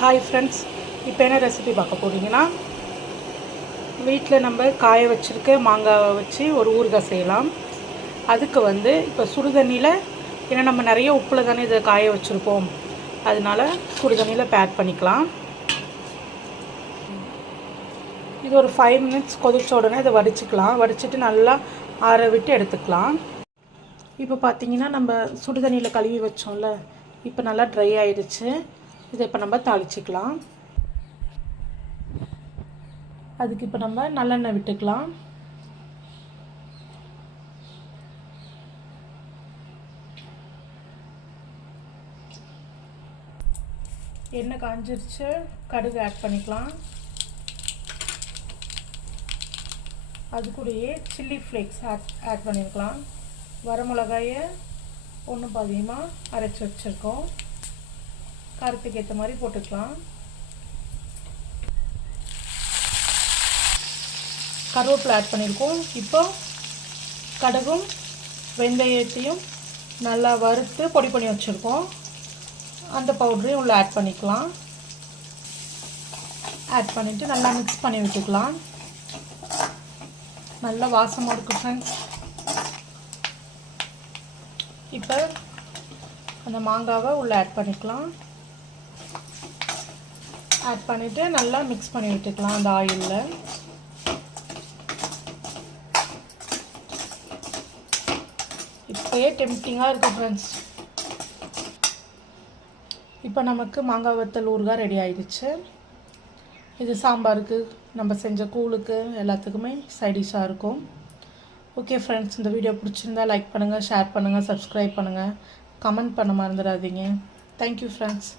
Hi friends, இப்போ என்ன recipe பார்க்க போகிறீங்கன்னா, வீட்டில் நம்ம காய வச்சுருக்க மாங்காவை வச்சு ஒரு ஊறுகாய் செய்யலாம். அதுக்கு இப்போ சுடுதண்ணியில், ஏன்னா நம்ம நிறைய உப்பில் தானே இதை காய வச்சுருப்போம், அதனால் சுடுதண்ணியில் ஆட் பண்ணிக்கலாம். இது ஒரு 5 மினிட்ஸ் கொதிச்ச உடனே இதை வடிச்சிக்கலாம். வடிச்சிட்டு நல்லா ஆற விட்டு எடுத்துக்கலாம். இப்போ பார்த்தீங்கன்னா நம்ம சுடுதண்ணியில் கழுவி வச்சோம்ல, இப்போ நல்லா ட்ரை ஆயிடுச்சு. இதை இப்போ நம்ம தாளிச்சிக்கலாம். அதுக்கு இப்போ நம்ம நல்லெண்ணெய் விட்டுக்கலாம். எண்ணெய் காஞ்சிருச்சு, கடுகு ஆட் பண்ணிக்கலாம். அது கூடயே சில்லி ஃப்ளேக்ஸ் ஆட் பண்ணியிருக்கலாம். வரமிளகாயை ஒன்று பாதியமாக அரைச்சி வச்சுருக்கோம். காரத்துக்கு ஏற்ற மாதிரி போட்டுக்கலாம். கருவேப்பிலை ஆட் பண்ணியிருக்கோம். இப்போ கடுகும் வெந்தயத்தையும் நல்லா வறுத்து பொடி பண்ணி வச்சுருக்கோம். அந்த பவுடரையும் உள்ள ஆட் பண்ணிக்கலாம். ஆட் பண்ணிவிட்டு நல்லா மிக்ஸ் பண்ணி விட்டுக்கலாம். நல்லா வாசமாக இருக்கும் ஃப்ரெண்ட்ஸ். இப்போ அந்த மாங்காவை உள்ளே ஆட் பண்ணிக்கலாம். ஆட் பண்ணிவிட்டு நல்லா மிக்ஸ் பண்ணி விட்டுக்கலாம் அந்த ஆயிலில். இப்போயே டெம்ப்டிங்காக இருக்குது ஃப்ரெண்ட்ஸ். இப்போ நமக்கு மாங்காய் வத்தல் ஊறுகாய் ரெடி ஆயிடுச்சு. இது சாம்பாருக்கு, நம்ம செஞ்ச கூழுக்கு எல்லாத்துக்குமே சைடிஷாக இருக்கும். ஓகே ஃப்ரெண்ட்ஸ், இந்த வீடியோ பிடிச்சிருந்தா லைக் பண்ணுங்கள், ஷேர் பண்ணுங்கள், சப்ஸ்கிரைப் பண்ணுங்கள், கமெண்ட் பண்ண மறந்துடாதீங்க. Thank you friends.